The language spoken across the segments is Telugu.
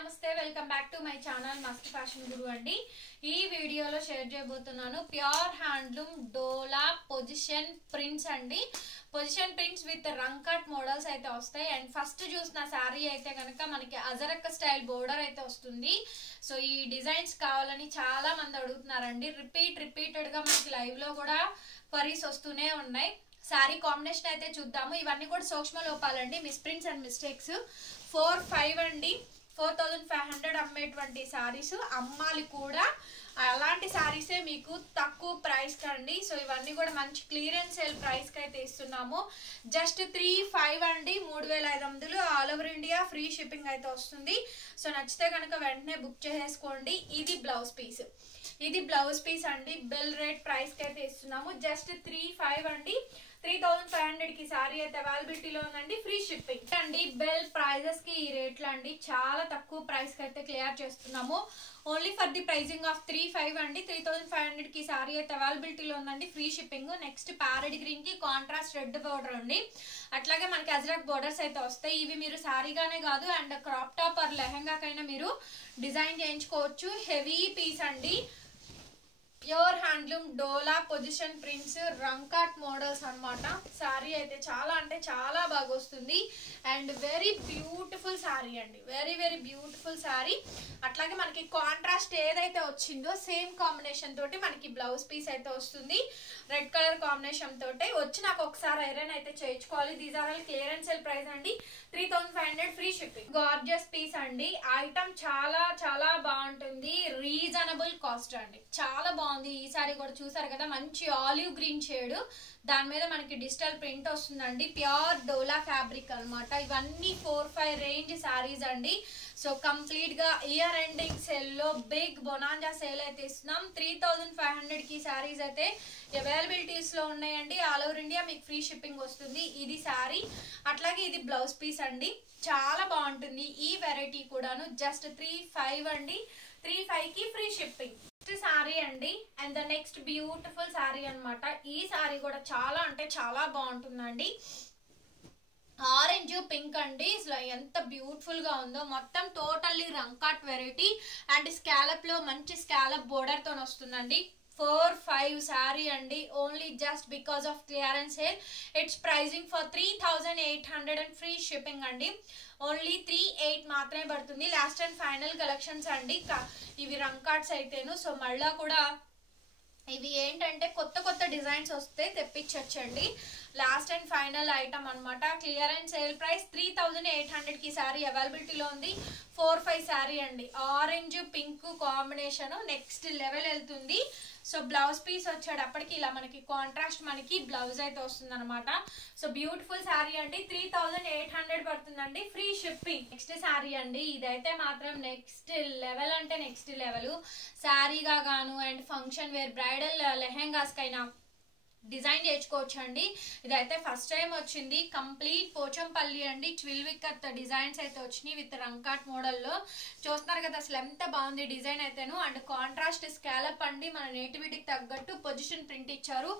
నమస్తే welcome back to my channel మస్త్ ఫ్యాషన్ గురు అండి. ఈ వీడియోలో షేర్ చేయబోతున్నాను ప్యూర్ హ్యాండ్లూమ్ డోలా పొజిషన్ ప్రింట్స్ అండి. పొజిషన్ ప్రింట్స్ విత్ రంకట్ మోడల్స్ అయితే వస్తాయి. అండ్ ఫస్ట్ చూసిన శారీ అయితే కనుక మనకి అజరక్ స్టైల్ బోర్డర్ అయితే వస్తుంది. సో ఈ డిజైన్స్ కావాలని చాలా మంది అడుగుతున్నారండి. రిపీటెడ్ గా మనకి లైవ్ లో కూడా క్వరీస్ వస్తూనే ఉన్నాయి. శారీ కాంబినేషన్ అయితే చూద్దాము. ఇవన్నీ కూడా సూక్ష్మ లోపాలండి, మిస్ప్రింట్స్ అండ్ మిస్టేక్స్. 4,500 అండి, 4,500 అమ్మేటువంటి శారీస్ అమ్మాలి కూడా. అలాంటి శారీసే మీకు తక్కువ ప్రైస్ కండి. సో ఇవన్నీ కూడా మంచి క్లియరెన్స్ సేల్ ప్రైస్ కి అయితే ఇస్తున్నాము. జస్ట్ 3,500 అండి, 3,500 all over India free shipping అయితే వస్తుంది. సో నచ్చితే కనుక వెంటనే బుక్ చేసేసుకోండి. ఇది బ్లౌజ్ పీస్, ఇది బ్లౌజ్ పీస్ అండి. బిల్ రేట్ ప్రైస్ కి అయితే ఇస్తున్నాము. జస్ట్ 3,500 అండి, 3,500 కి సారీ అయితే అవైలబిలిటీలో ఉందండి. ఫ్రీ షిప్పింగ్ అండి. బెల్ ప్రైజెస్ కి ఈ రేట్లు అండి చాలా తక్కువ ప్రైస్ కి అయితే క్లియర్ చేస్తున్నాము. Only for the pricing of 3,500 అండి. 3,500 కి సారీ అయితే అవైలబిలిటీలో ఉందండి. Free shipping. Next parrot green కి కాంట్రాస్ట్ రెడ్ బోర్డర్ అండి. అట్లాగే మనకి అజ్రక్ బోర్డర్స్ అయితే వస్తాయి. ఇవి మీరు సారీగానే కాదు అండ్ క్రాప్ టాప్ ఆర్ లెహంగాకైనా మీరు డిజైన్ చేయించుకోవచ్చు. హెవీ పీస్ అండి. ప్యూర్ హ్యాండ్లూమ్ డోలా పొజిషన్ ప్రింట్స్ రంకాట్ మోడల్స్ అన్నమాట. సారీ అయితే చాలా అంటే చాలా బాగా వస్తుంది. అండ్ వెరీ బ్యూటిఫుల్ సారీ అండి, వెరీ బ్యూటిఫుల్ సారీ. అట్లాగే మనకి కాంట్రాస్ట్ ఏదైతే వచ్చిందో సేమ్ కాంబినేషన్ తోటి మనకి బ్లౌజ్ పీస్ అయితే వస్తుంది. రెడ్ కలర్ కాంబినేషన్ తోటి వచ్చి నాకు ఒకసారి ఐరన్ అయితే చేయించుకోవాలి. These are all clearance sale price అండి. 3,500 ఫ్రీ షిప్పింగ్. గార్జియస్ పీస్ అండి. ఐటమ్ చాలా చాలా బాగుంటుంది. రీజనబుల్ కాస్ట్ అండి, చాలా బాగుంది. ఈ సారీ కూడా చూసారు కదా, మంచి ఆలివ్ గ్రీన్ షేడ్, దాని మీద మనకి డిజిటల్ ప్రింట్ వస్తుందండి. ప్యూర్ డోలా ఫ్యాబ్రిక్ అనమాట. ఇవన్నీ 4-5 రేంజ్ సారీస్ అండి. సో కంప్లీట్ గా ఇయర్ ఎండింగ్ సేల్ లో బిగ్ బొనాంజా సేల్ అయితే ఇస్తున్నాం. 3,500 కి సారీస్ అయితే అవైలబిలిటీస్ లో ఉన్నాయండి. ఆల్ ఓవర్ ఇండియా మీకు ఫ్రీ షిప్పింగ్ వస్తుంది. ఇది సారీ, అట్లాగే ఇది బ్లౌజ్ పీస్ అండి. చాలా బాగుంటుంది ఈ వెరైటీ కూడాను. జస్ట్ 3,500 అండి, 3,500 కి ఫ్రీ షిప్పింగ్. నెక్స్ట్ సారీ అండి. And the next beautiful sorry అనమాట. ఈ సారీ కూడా చాలా అంటే చాలా బాగుంటుందండి. ఆరెంజ్ పింక్ అండి. అసలు ఎంత బ్యూటిఫుల్ గా ఉందో. మొత్తం టోటల్లీ రంకాట్ వెరైటీ అండ్ స్కాలప్ లో మంచి స్కాలప్ బోర్డర్ తో వస్తుందండి. 4-5 సారీ అండి. Only just because of clearance sale. It's pricing for 3,800 and free shipping అండి. ఓన్లీ 3,800 మాత్రమే పడుతుంది. లాస్ట్ అండ్ ఫైనల్ కలెక్షన్స్ అండి ఇవి రంకాట్స్ అయితేను. సో మళ్ళా కూడా ఇవి ఏంటంటే కొత్త డిజైన్స్ వస్తే తెప్పించండి. లాస్ట్ అండ్ ఫైనల్ ఐటమ్ అనమాట. క్లియరెన్స్ సేల్ ప్రైస్ 3,800 కి సారీ అవైలబిలిటీలో ఉంది. 4-5 సారీ అండి. Orange pink combination next level వెళ్తుంది. సో బ్లౌజ్ పీస్ వచ్చేటప్పటికి ఇలా మనకి కాంట్రాస్ట్ మనకి బ్లౌజ్ అయితే వస్తుంది అనమాట. సో బ్యూటిఫుల్ సారీ అండి. 3,800 పడుతుందండి. Free shipping. నెక్స్ట్ సారీ అండి. ఇదైతే మాత్రం నెక్స్ట్ లెవెల్ అంటే నెక్స్ట్ లెవెల్. సారీగా గాను and function wear bridal lehengas కైనా డిజైన్ చేసుకోవచ్చు అండి. ఇదైతే ఫస్ట్ టైం వచ్చింది. కంప్లీట్ పోచంపల్లి అండి. 12 వికత్ డిజైన్స్ అయితే వచ్చినాయి విత్ రంకాట్ మోడల్లో. చూస్తున్నారు కదా అసలు ఎంత బాగుంది డిజైన్ అయితేను. అండ్ కాంట్రాస్ట్ స్కాలప్ అండి. మన నేటివిటీకి తగ్గట్టు పొజిషన్ ప్రింట్ ఇచ్చారు.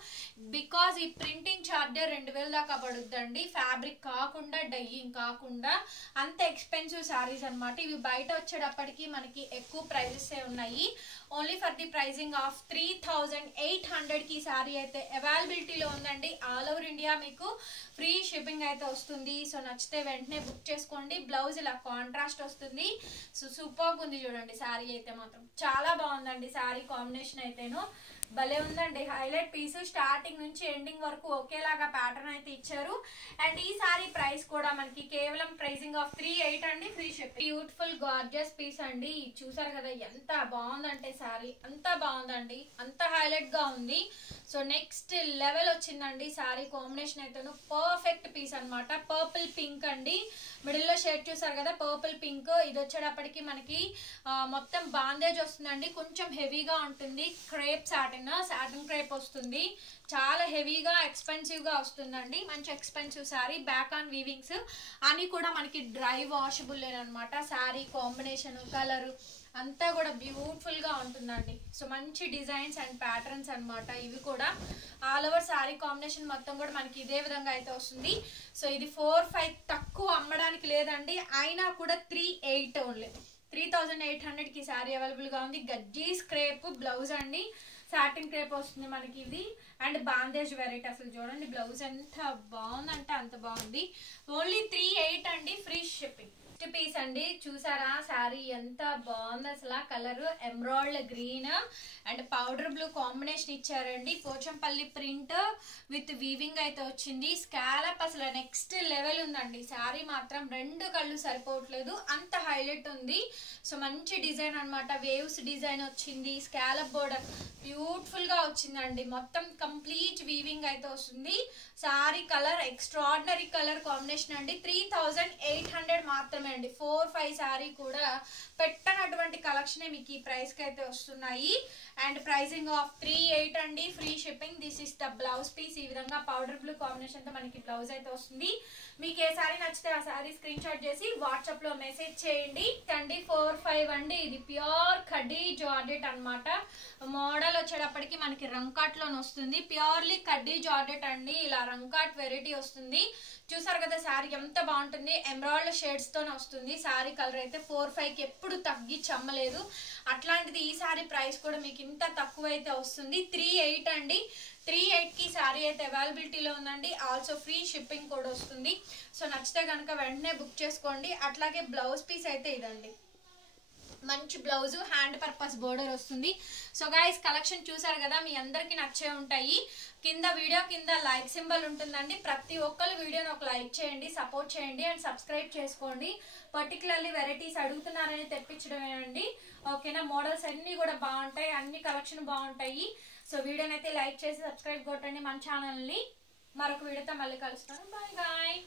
బికాజ్ ఈ ప్రింటింగ్ చార్జర్ 2,000 దాకా పడుద్దండి. ఫ్యాబ్రిక్ కాకుండా డైయింగ్ కాకుండా అంత ఎక్స్పెన్సివ్ సారీస్ అనమాట. ఇవి బయట వచ్చేటప్పటికి మనకి ఎక్కువ ప్రైజెస్ ఉన్నాయి. Only for the pricing of 3,800 కి సారీ అయితే అవైలబిలిటీలో ఉందండి. ఆల్ ఓవర్ ఇండియా మీకు ఫ్రీ షిప్పింగ్ అయితే వస్తుంది. సో నచ్చితే వెంటనే బుక్ చేసుకోండి. బ్లౌజ్ ఇలా కాంట్రాస్ట్ వస్తుంది. సో సూపర్ ఉంది చూడండి. సారీ అయితే మాత్రం చాలా బాగుందండి. సారీ కాంబినేషన్ అయితేను భలే ఉందండి. హైలైట్ పీస్ స్టార్టింగ్ నుంచి ఎండింగ్ వరకు ఒకేలాగా ప్యాటర్న్ అయితే ఇచ్చారు. అండ్ ఈ సారీ ప్రైస్ కూడా మనకి కేవలం ప్రైజింగ్ ఆఫ్ 3,800 అండి. Free shipping. Beautiful gorgeous piece అండి. చూసారు కదా ఎంత బాగుందంటే సారీ, అంత బాగుందండి, అంత హైలైట్ గా ఉంది. సో నెక్స్ట్ లెవెల్ వచ్చిందండి. సారీ కాంబినేషన్ అయితేను పర్ఫెక్ట్ పీస్ అనమాట. పర్పుల్ పింక్ అండి. మిడిల్ లో షేడ్ చూసారు కదా, పర్పుల్ పింక్. ఇది వచ్చేటప్పటికి మనకి మొత్తం బాందేజ్ వస్తుందండి. కొంచెం హెవీగా ఉంటుంది. క్రేప్ సాటిన్ క్రేప్ వస్తుంది. చాలా హెవీగా ఎక్స్పెన్సివ్ గా వస్తుందండి. మంచి ఎక్స్పెన్సివ్ సారీ. బ్యాక్ ఆన్ వీవింగ్స్ అని కూడా మనకి డ్రై వాషబుల్ అనమాట. సారీ కాంబినేషన్ కలర్ అంతా కూడా బ్యూటిఫుల్ గా ఉంటుందండి. సో మంచి డిజైన్స్ అండ్ ప్యాటర్న్స్ అనమాట. ఇవి కూడా ఆల్ ఓవర్ సారీ కాంబినేషన్ మొత్తం కూడా మనకి ఇదే విధంగా అయితే వస్తుంది. సో ఇది 4-5 తక్కువ అమ్మడానికి లేదండి. అయినా కూడా 3,800 ఓన్లీ. 3800కి శారీ అవైలబుల్గా ఉంది. గజ్జీస్ క్రేప్ బ్లౌజ్ అండి, సాటిన్ క్రేప్ వస్తుంది మనకి ఇది. అండ్ బాందేజ్ వెరైటీ అసలు చూడండి బ్లౌజ్ ఎంత బాగుందంటే అంత బాగుంది. ఓన్లీ 38 అండి, ఫ్రీ షిప్పింగ్. పీస్ అండి, చూసారా శారీ ఎంత బాగుంది అసలు. Colour emerald green and powder blue combination ఇచ్చారండి. పోచంపల్లి ప్రింట్ విత్ వీవింగ్ అయితే వచ్చింది. స్కాలప్ అసలు నెక్స్ట్ లెవెల్ ఉందండి. శారీ మాత్రం 2 కళ్ళు సరిపోవట్లేదు, అంత హైలైట్ ఉంది. సో మంచి డిజైన్ అనమాట, వేవ్స్ డిజైన్ వచ్చింది. స్కాలప్ బోర్డర్ బ్యూటిఫుల్ గా వచ్చిందండి. మొత్తం కంప్లీట్ వీవింగ్ అయితే వస్తుంది. Sari colour extraordinary colour combination అండి. 3800 మాత్రమే అండి. 4-5 శారీ కూడా పెట్టనటువంటి కలెక్షన్ మీకు ఈ ప్రైస్ కి అయితే వస్తున్నాయి. అండ్ ప్రైసింగ్ ఆఫ్ 38 అండి, free shipping. This is the blouse piece. ఈ విధంగా పౌడర్ బ్లూ కాంబినేషన్ తో మనకి బ్లౌజ్ అయితే వస్తుంది. మీకు ఏ శారీ నచ్చితే ఆ శారీ స్క్రీన్ షాట్ చేసి వాట్సాప్ లో మెసేజ్ చేయండి. 4-5 అండి. ఇది ప్యూర్ కడ్డీ జార్జెట్ అన్నమాట. మోడల్ వచ్చేటప్పటికి మనకి రంకాట్ లోనే వస్తుంది. ప్యూర్లీ కడ్డీ జార్జెట్ అండి, ఇలా రంకాట్ వెరైటీ వస్తుంది. చూసారు కదా శారీ ఎంత బాగుంటుంది. ఎమరాల్డ్ షేడ్స్ తోనే వస్తుంది. శారీ కలర్ అయితే 4-5కి ఎప్పుడు తగ్గించి అమ్మలేదు. అట్లాంటిది ఈ శారీ ప్రైస్ కూడా మీకు ఇంత తక్కువ అయితే వస్తుంది. 38 అండి. 38కి శారీ అయితే అవైలబిలిటీలో ఉందండి. ఆల్సో ఫ్రీ షిప్పింగ్ కూడా వస్తుంది. సో నచ్చితే కనుక వెంటనే బుక్ చేసుకోండి. అట్లాగే బ్లౌజ్ పీస్ అయితే ఇదండి, మంచి బ్లౌజ్, హ్యాండ్ పర్పస్ బోర్డర్ వస్తుంది. సో గైస్ కలెక్షన్ చూసారు కదా, మీ అందరికి నచ్చే ఉంటాయి. కింద వీడియో కింద లైక్ సింబల్ ఉంటుందండి. ప్రతి ఒక్కరు వీడియోని ఒక లైక్ చేయండి, సపోర్ట్ చేయండి అండ్ సబ్స్క్రైబ్ చేసుకోండి. పర్టికులర్లీ వెరైటీస్ అడుగుతున్నారని తెప్పించడమేనండి. ఓకేనా, మోడల్స్ అన్ని కూడా బాగుంటాయి, అన్ని కలెక్షన్ బాగుంటాయి. సో వీడియోని అయితే లైక్ చేసి సబ్స్క్రైబ్ కొట్టండి మన ఛానల్ని. మరొక వీడియోతో మళ్ళీ కలుస్తాను. Bye bye.